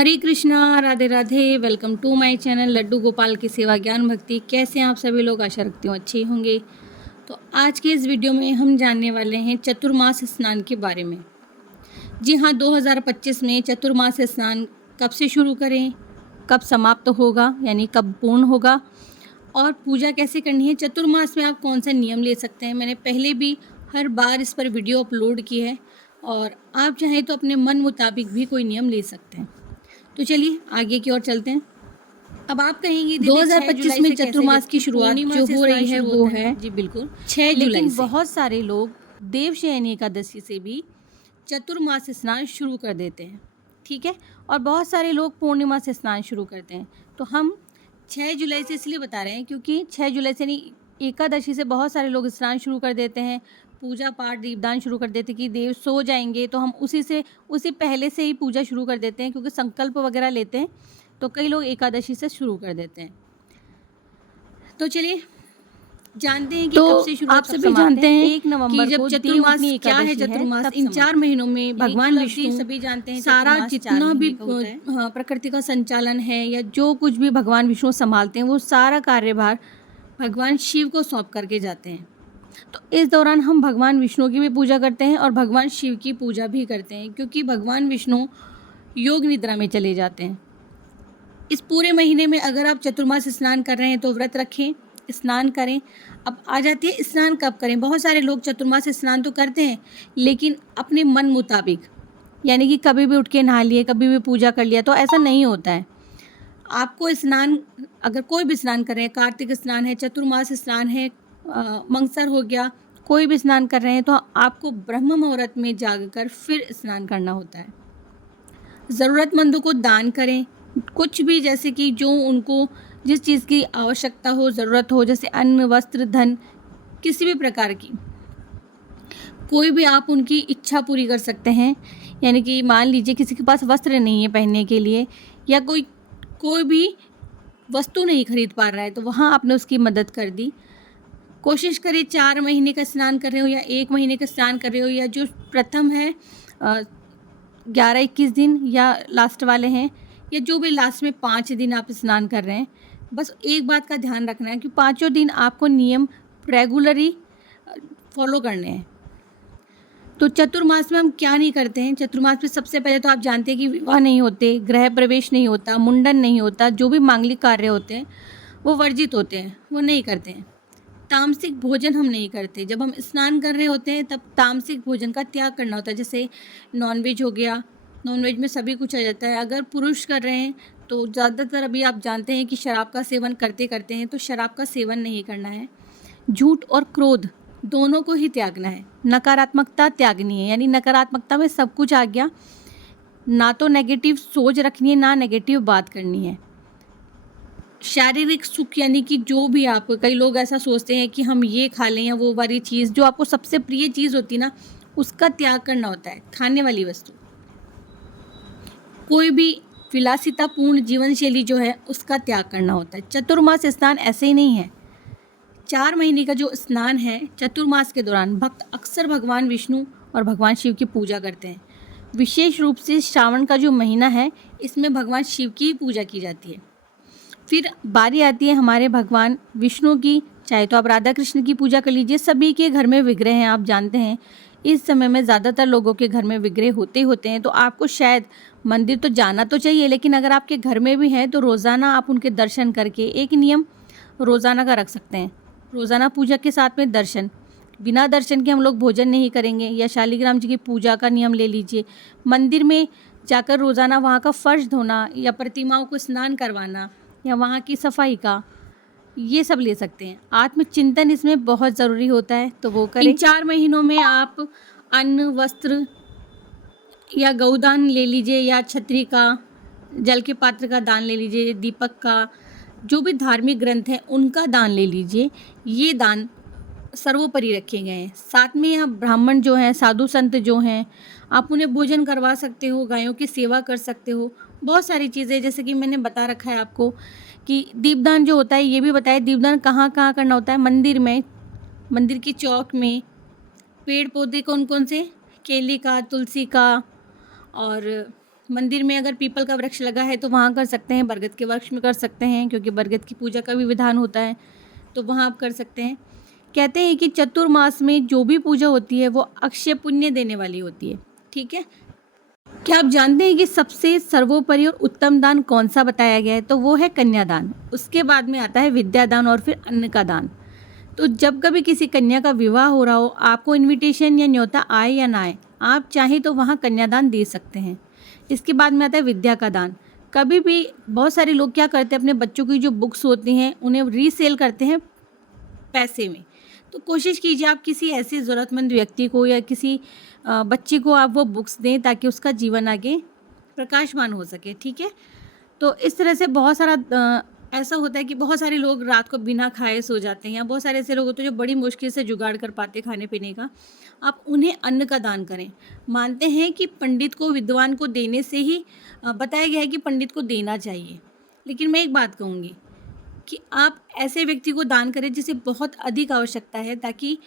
Hare Krishna, Radhe Radhe. Welcome to my channel Laddu Gopal की सेवा ज्ञान भक्ति। कैसे हैं आप सभी लोग? आशा रखती हूँ अच्छे होंगे। तो आज के इस वीडियो में हम जानने वाले हैं चतुर्मास स्नान के बारे में। जी हाँ, 2025 में चतुर्मास स्नान कब से शुरू करें, कब समाप्त होगा यानी कब पूर्ण होगा, और पूजा कैसे करनी है। चतुर्मास में आप कौन सा नियम ले सकते हैं। मैंने पहले भी हर बार इस पर वीडियो अपलोड की है और आप चाहें तो अपने मन मुताबिक भी कोई नियम ले सकते हैं। तो चलिए आगे की ओर चलते हैं। अब आप कहेंगे 2025 में चतुर्मास की शुरुआत जो हो रही है वो है जी बिल्कुल 6 जुलाई से। बहुत सारे लोग देवशयनी एकादशी से भी चतुर्मास स्नान शुरू कर देते हैं, ठीक है, और बहुत सारे लोग पूर्णिमा से स्नान शुरू करते हैं। तो हम 6 जुलाई से इसलिए बता रहे हैं क्योंकि 6 जुलाई से यानी एकादशी से बहुत सारे लोग स्नान शुरू कर देते हैं, पूजा पाठ दीपदान शुरू कर देते हैं कि देव सो जाएंगे तो हम उसी पहले से ही पूजा शुरू कर देते हैं, क्योंकि संकल्प वगैरह लेते हैं तो कई लोग एकादशी से शुरू कर देते हैं। तो चलिए जानते हैं कि तो कब से शुरू। आप सभी जानते हैं 1 नवंबर जब चतुर्मास क्या है। चतुर्मास इन 4 महीनों में भगवान विष्णु सभी जानते हैं सारा जितना भी प्रकृति का संचालन है या जो कुछ भी भगवान विष्णु संभालते हैं वो सारा कार्यभार भगवान शिव को सौंप करके जाते हैं। तो इस दौरान हम भगवान विष्णु की भी पूजा करते हैं और भगवान शिव की पूजा भी करते हैं, क्योंकि भगवान विष्णु योग निद्रा में चले जाते हैं। इस पूरे महीने में अगर आप चतुर्मास स्नान कर रहे हैं तो व्रत रखें, स्नान करें। अब आ जाती है स्नान कब करें। बहुत सारे लोग चतुर्मास स्नान तो करते हैं लेकिन अपने मन मुताबिक, यानी कि कभी भी उठ के नहा लिए, कभी भी पूजा कर लिया, तो ऐसा नहीं होता है। आपको स्नान अगर कोई भी स्नान कर रहे हैं, कार्तिक स्नान है, चतुर्मास स्नान है, मंगसर हो गया, कोई भी स्नान कर रहे हैं तो आपको ब्रह्म मुहूर्त में जागकर फिर स्नान करना होता है। ज़रूरतमंदों को दान करें, कुछ भी, जैसे कि जो उनको जिस चीज़ की आवश्यकता हो, ज़रूरत हो, जैसे अन्न, वस्त्र, धन, किसी भी प्रकार की कोई भी आप उनकी इच्छा पूरी कर सकते हैं। यानी कि मान लीजिए किसी के पास वस्त्र नहीं है पहनने के लिए, या कोई भी वस्तु नहीं खरीद पा रहा है, तो वहाँ आपने उसकी मदद कर दी। कोशिश करें 4 महीने का स्नान कर रहे हो या 1 महीने का स्नान कर रहे हो, या जो प्रथम है 11-21 दिन या लास्ट वाले हैं, या जो भी लास्ट में 5 दिन आप स्नान कर रहे हैं, बस एक बात का ध्यान रखना है कि 5 दिन आपको नियम रेगुलरली फॉलो करने हैं। तो चतुर्मास में हम क्या नहीं करते हैं। चतुर्मास में सबसे पहले तो आप जानते हैं कि विवाह नहीं होते, गृह प्रवेश नहीं होता, मुंडन नहीं होता, जो भी मांगलिक कार्य होते हैं वो वर्जित होते हैं, वो नहीं करते हैं। तामसिक भोजन हम नहीं करते। जब हम स्नान कर रहे होते हैं तब तामसिक भोजन का त्याग करना होता है। जैसे नॉनवेज हो गया, नॉनवेज में सभी कुछ आ जाता है। अगर पुरुष कर रहे हैं तो ज़्यादातर अभी आप जानते हैं कि शराब का सेवन करते हैं, तो शराब का सेवन नहीं करना है। झूठ और क्रोध दोनों को ही त्यागना है। नकारात्मकता त्यागनी है, यानी नकारात्मकता में सब कुछ आ गया। ना तो नेगेटिव सोच रखनी है, ना नेगेटिव बात करनी है। शारीरिक सुख, यानी कि जो भी आप, कई लोग ऐसा सोचते हैं कि हम ये खा लें या वो वाली चीज़, जो आपको सबसे प्रिय चीज़ होती है ना, उसका त्याग करना होता है। खाने वाली वस्तु, कोई भी विलासितापूर्ण जीवन शैली जो है उसका त्याग करना होता है। चतुर्मास स्नान ऐसे ही नहीं है। 4 महीने का जो स्नान है चतुर्मास के दौरान भक्त अक्सर भगवान विष्णु और भगवान शिव की पूजा करते हैं। विशेष रूप से श्रावण का जो महीना है इसमें भगवान शिव की पूजा की जाती है। फिर बारी आती है हमारे भगवान विष्णु की। चाहे तो आप राधा कृष्ण की पूजा कर लीजिए, सभी के घर में विग्रह हैं। आप जानते हैं इस समय में ज़्यादातर लोगों के घर में विग्रह होते हैं, तो आपको शायद मंदिर तो जाना तो चाहिए, लेकिन अगर आपके घर में भी हैं तो रोज़ाना आप उनके दर्शन करके, एक नियम रोज़ाना का रख सकते हैं, रोज़ाना पूजा के साथ में दर्शन। बिना दर्शन के हम लोग भोजन नहीं करेंगे। या शालिग्राम जी की पूजा का नियम ले लीजिए, मंदिर में जाकर रोज़ाना वहाँ का फर्श धोना या प्रतिमाओं को स्नान करवाना या वहाँ की सफाई का, ये सब ले सकते हैं। आत्मचिंतन इसमें बहुत ज़रूरी होता है, तो वो करें। इन 4 महीनों में आप अन्न, वस्त्र या गौदान ले लीजिए, या छतरी का, जल के पात्र का दान ले लीजिए, दीपक का, जो भी धार्मिक ग्रंथ हैं उनका दान ले लीजिए। ये दान सर्वोपरि रखे गए हैं। साथ में आप ब्राह्मण जो हैं, साधु संत जो हैं, आप उन्हें भोजन करवा सकते हो, गायों की सेवा कर सकते हो, बहुत सारी चीज़ें। जैसे कि मैंने बता रखा है आपको कि दीपदान जो होता है, ये भी बताया दीपदान कहाँ कहाँ करना होता है। मंदिर में, मंदिर की चौक में। पेड़ पौधे कौन कौन से, केले का, तुलसी का और मंदिर में अगर पीपल का वृक्ष लगा है तो वहाँ कर सकते हैं, बरगद के वृक्ष में कर सकते हैं क्योंकि बरगद की पूजा का भी विधान होता है, तो वहाँ आप कर सकते हैं। कहते हैं कि चतुर्मास में जो भी पूजा होती है वो अक्षय पुण्य देने वाली होती है। ठीक है, क्या आप जानते हैं कि सबसे सर्वोपरि और उत्तम दान कौन सा बताया गया है? तो वो है कन्यादान। उसके बाद में आता है विद्यादान और फिर अन्न का दान। तो जब कभी किसी कन्या का विवाह हो रहा हो, आपको इनविटेशन या न्योता आए या ना आए, आप चाहें तो वहाँ कन्यादान दे सकते हैं। इसके बाद में आता है विद्या का दान। कभी भी बहुत सारे लोग क्या करते हैं, अपने बच्चों की जो बुक्स होती हैं उन्हें रीसेल करते हैं पैसे में। तो कोशिश कीजिए आप किसी ऐसे ज़रूरतमंद व्यक्ति को या किसी बच्चे को आप वो बुक्स दें ताकि उसका जीवन आगे प्रकाशमान हो सके। ठीक है, तो इस तरह से बहुत सारा ऐसा होता है कि बहुत सारे लोग रात को बिना खाए सो जाते हैं, या बहुत सारे ऐसे लोग होते हैं जो बड़ी मुश्किल से जुगाड़ कर पाते खाने पीने का। आप उन्हें अन्न का दान करें। मानते हैं कि पंडित को, विद्वान को देने से ही बताया गया है कि पंडित को देना चाहिए, लेकिन मैं एक बात कहूँगी कि आप ऐसे व्यक्ति को दान करें जिसे बहुत अधिक आवश्यकता है, ताकि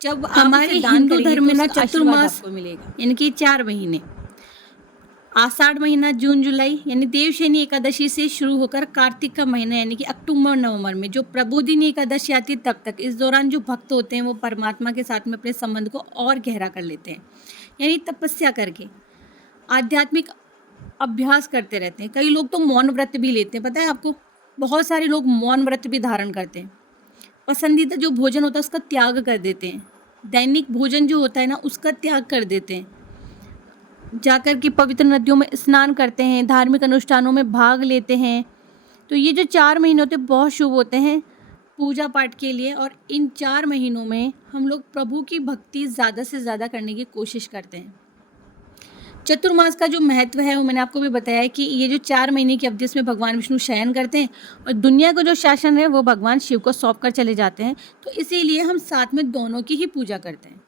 जब हमारे हिंदू धर्म में ना चतुर्मास मिलेगा, यानी कि 4 महीने, आषाढ़ महीना, जून जुलाई यानी देवशयनी एकादशी से शुरू होकर कार्तिक का महीना यानी कि अक्टूबर नवंबर में जो प्रबोधिनी एकादशी आती है तब तक, इस दौरान जो भक्त होते हैं वो परमात्मा के साथ में अपने संबंध को और गहरा कर लेते हैं, यानी तपस्या करके आध्यात्मिक अभ्यास करते रहते हैं। कई लोग तो मौन व्रत भी लेते हैं, पता है आपको, बहुत सारे लोग मौन व्रत भी धारण करते हैं। पसंदीदा जो भोजन होता है उसका त्याग कर देते हैं, दैनिक भोजन जो होता है ना उसका त्याग कर देते हैं, जाकर के पवित्र नदियों में स्नान करते हैं, धार्मिक अनुष्ठानों में भाग लेते हैं। तो ये जो 4 महीने होते हैं बहुत शुभ होते हैं पूजा पाठ के लिए, और इन 4 महीनों में हम लोग प्रभु की भक्ति ज़्यादा से ज़्यादा करने की कोशिश करते हैं। चतुर्मास का जो महत्व है वो मैंने आपको भी बताया है कि ये जो 4 महीने की अवधि में भगवान विष्णु शयन करते हैं और दुनिया का जो शासन है वो भगवान शिव को सौंप कर चले जाते हैं। तो इसीलिए हम साथ में दोनों की ही पूजा करते हैं।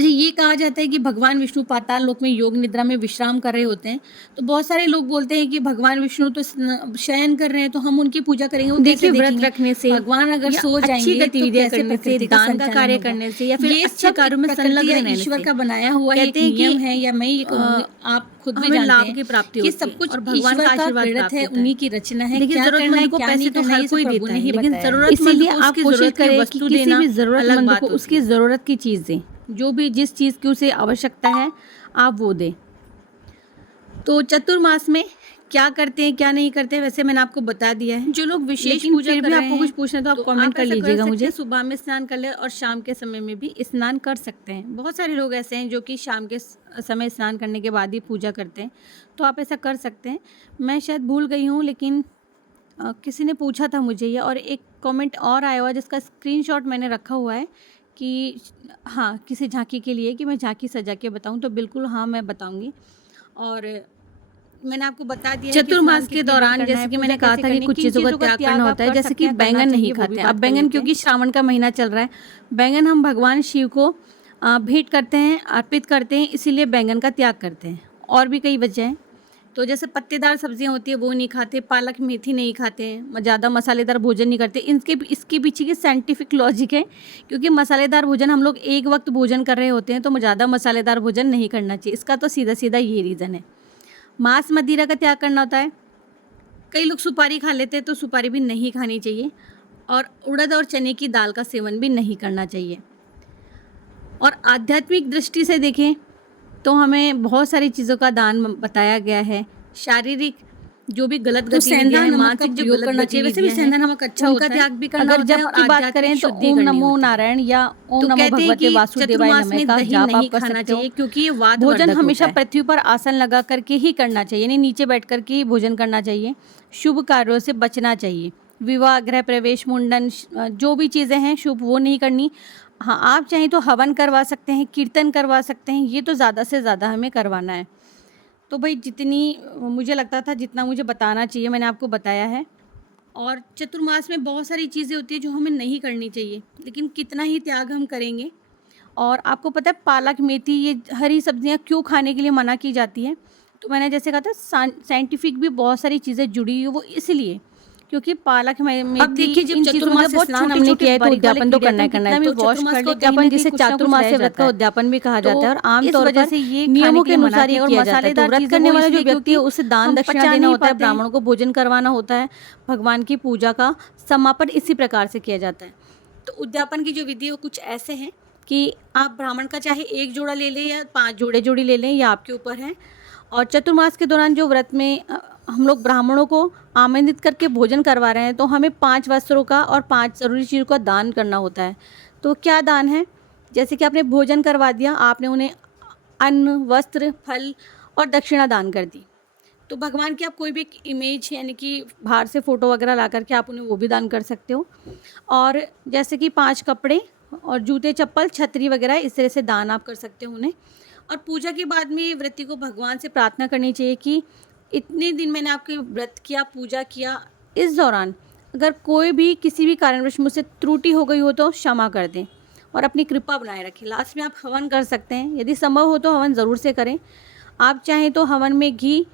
ये कहा जाता है कि भगवान विष्णु पाताल लोक में योग निद्रा में विश्राम कर रहे होते हैं। तो बहुत सारे लोग बोलते हैं कि भगवान विष्णु तो शयन कर रहे हैं तो हम उनकी पूजा करेंगे। वो देखिए व्रत रखने से, भगवान अगर सो जाएंगे, गतिविधियां करने से, दान का कार्य करने से, या फिर अच्छे कार्यों में संलग्न रहने से, ईश्वर का बनाया हुआ एक नियम है, या मैं ये कहूँगी आप खुद भी जानते हैं की प्राप्ति होती है, सब कुछ भगवान का आशीर्वाद है, उन्हीं की रचना है। देखिए जरूरतमंद को पैसे तो हर कोई देता है, लेकिन जरूरतमंद, इसीलिए आप कोशिश करें कि किसी भी जरूरतमंद को उसकी ज़रूरत की चीज़ दें, जो भी जिस चीज़ की उसे आवश्यकता है आप वो दें। तो चतुर्मास में क्या करते हैं क्या नहीं करते हैं वैसे मैंने आपको बता दिया है। जो लोग विशेष पूजा कर रहे हैं, आपको कुछ पूछना है तो आप कमेंट कर लीजिएगा मुझे। सुबह में स्नान कर ले और शाम के समय में भी स्नान कर सकते हैं। बहुत सारे लोग ऐसे हैं जो कि शाम के समय स्नान करने के बाद ही पूजा करते हैं, तो आप ऐसा कर सकते हैं। मैं शायद भूल गई हूँ, लेकिन किसी ने पूछा था मुझे ये, और एक कमेंट और आया हुआ जिसका स्क्रीनशॉट मैंने रखा हुआ है कि हाँ, किसी झांकी के लिए कि मैं झांकी सजा के बताऊं, तो बिल्कुल हाँ मैं बताऊंगी। और मैंने आपको बता दिया चतुर्मास के दौरान, जैसे कि मैंने कहा था कि कुछ चीज़ों का त्याग करना होता है, जैसे कि बैंगन नहीं खाते। अब बैंगन, क्योंकि श्रावण का महीना चल रहा है, बैंगन हम भगवान शिव को भेंट करते हैं, अर्पित करते हैं, इसीलिए बैंगन का त्याग करते हैं। और भी कई वजह हैं, तो जैसे पत्तेदार सब्जियां होती है वो नहीं खाते, पालक मेथी नहीं खाते हैं, ज़्यादा मसालेदार भोजन नहीं करते। इसके पीछे की साइंटिफिक लॉजिक है, क्योंकि मसालेदार भोजन हम लोग एक वक्त भोजन कर रहे होते हैं, तो ज़्यादा मसालेदार भोजन नहीं करना चाहिए। इसका तो सीधा सीधा ये रीज़न है। मांस मदिरा का त्याग करना होता है। कई लोग सुपारी खा लेते हैं, तो सुपारी भी नहीं खानी चाहिए। और उड़द और चने की दाल का सेवन भी नहीं करना चाहिए। और आध्यात्मिक दृष्टि से देखें तो हमें बहुत सारी चीज़ों का दान बताया गया है। शारीरिक जो भी गलत गतिविधियां हैं, मानसिक जो गलत गतिविधियां, वैसे भी सेंधा नमक अच्छा होता है, उनका त्याग भी करना होता है। और जब की बात करें तो ओम नमो नारायण या ओम नमो भगवते वासुदेवाय नमः का जाप आप कर सकते हो, क्योंकि ये वाद भोजन हमेशा पृथ्वी पर आसन लगा करके ही करना चाहिए, यानी नीचे बैठ करके ही भोजन करना चाहिए। शुभ कार्यों से बचना चाहिए। विवाह, गृह प्रवेश, मुंडन, जो भी चीज़ें हैं शुभ, वो नहीं करनी। हाँ, आप चाहें तो हवन करवा सकते हैं, कीर्तन करवा सकते हैं, ये तो ज़्यादा से ज़्यादा हमें करवाना है। तो भाई जितनी मुझे लगता था, जितना मुझे बताना चाहिए मैंने आपको बताया है। और चतुर्मास में बहुत सारी चीज़ें होती है जो हमें नहीं करनी चाहिए, लेकिन कितना ही त्याग हम करेंगे। और आपको पता है पालक, मेथी, ये हरी सब्जियां क्यों खाने के लिए मना की जाती है? तो मैंने जैसे कहा था साइंटिफिक भी बहुत सारी चीज़ें जुड़ी हुई, वो इसलिए क्योंकि पालक में अब देखिए, जब इन चीजों में चतुर्मास बहुत स्नान छोटे हमने छोटे किया है तो बारीक उद्यापन तो करना कीड़े है, तो वॉश चतुर्मास कर को ले कहीं उद्यापन, ना जिसे कहीं कुछ ना कुछ चातुर्मास रह से व्रत जाता का है। उद्यापन भी कहा तो जाता है और इस आमतौर वजह पर से ये नियमों खाने के लिए मना अनुसार ही किया और किया जाता है। तो मसालेदार व्रत चीजें करने वो वाला जो इसलिए व्यक्ति है क्योंकि उसे दान हम दक्षिणा पचा देना नहीं होता है, पाते। ब्राह्मणों को भोजन करवाना होता है, भगवान की पूजा का समापन इसी प्रकार से किया जाता है। तो उद्यापन की जो विधि है वो कुछ ऐसे हैं कि आप ब्राह्मण का चाहे 1 जोड़ा ले लें या 5 जोड़ी ले लें, ये आपके ऊपर है। और चतुर्मास के दौरान जो व्रत में हम लोग ब्राह्मणों को आमंत्रित करके भोजन करवा रहे हैं, तो हमें 5 वस्त्रों का और 5 ज़रूरी चीज़ों का दान करना होता है। तो क्या दान है? जैसे कि आपने भोजन करवा दिया, आपने उन्हें अन्न, वस्त्र, फल और दक्षिणा दान कर दी। तो भगवान की आप कोई भी एक इमेज यानी कि बाहर से फ़ोटो वगैरह ला करके आप उन्हें वो भी दान कर सकते हो। और जैसे कि 5 कपड़े और जूते, चप्पल, छतरी वगैरह इस तरह से दान आप कर सकते हो उन्हें। और पूजा के बाद में ये व्रती को भगवान से प्रार्थना करनी चाहिए कि इतने दिन मैंने आपके व्रत किया, पूजा किया, इस दौरान अगर कोई भी किसी भी कारणवश मुझसे त्रुटि हो गई हो तो क्षमा कर दें और अपनी कृपा बनाए रखें। लास्ट में आप हवन कर सकते हैं, यदि संभव हो तो हवन ज़रूर से करें। आप चाहें तो हवन में घी,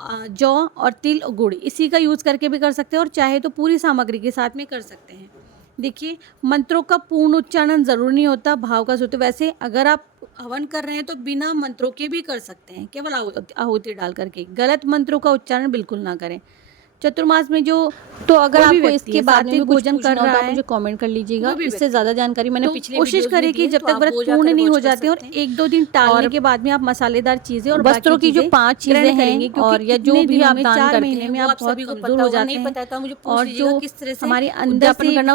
जौ और तिल और गुड़ इसी का यूज़ करके भी कर सकते हैं और चाहे तो पूरी सामग्री के साथ में कर सकते हैं। देखिए, मंत्रों का पूर्ण उच्चारण ज़रूरी नहीं होता, भाव का सूत्र। वैसे अगर आप हवन कर रहे हैं तो बिना मंत्रों के भी कर सकते हैं, केवल आहुति डाल करके। गलत मंत्रों का उच्चारण बिल्कुल ना करें। चतुर्मास में जो तो अगर कोई भी आपको व्यक्ति इसके है, बाद सात्विक में कुछ भोजन कर पूछना हो रहा तो आप है, मुझे कमेंट कर लीजिएगा। कोई भी इससे व्यक्ति। ज़्यादा जानकारी मैंने तो पिछले कोशिश वीडियोज़ में करें दी कि है, जब तो तक आप व्रत वो जाकर पूर्ण नहीं वॉच हो कर जाते और सकते हैं। 1-2 दिन टालने और के बाद में आप मसालेदार चीज़ें और वस्त्रों बाकी की जो चीज़ें 5 चीज़ें ग्रहण हैं करेंगे, और क्योंकि या जो इतने भी दिनों आप में, दान 4 करते महीने हैं में वो आप आप बहुत सभी को कमज़ोर पता हो होगा। जाते नहीं हैं पता है तो मुझे पूछ और लीजिएगा जो किस तरह से हमारे अंदर उद्यापन से करना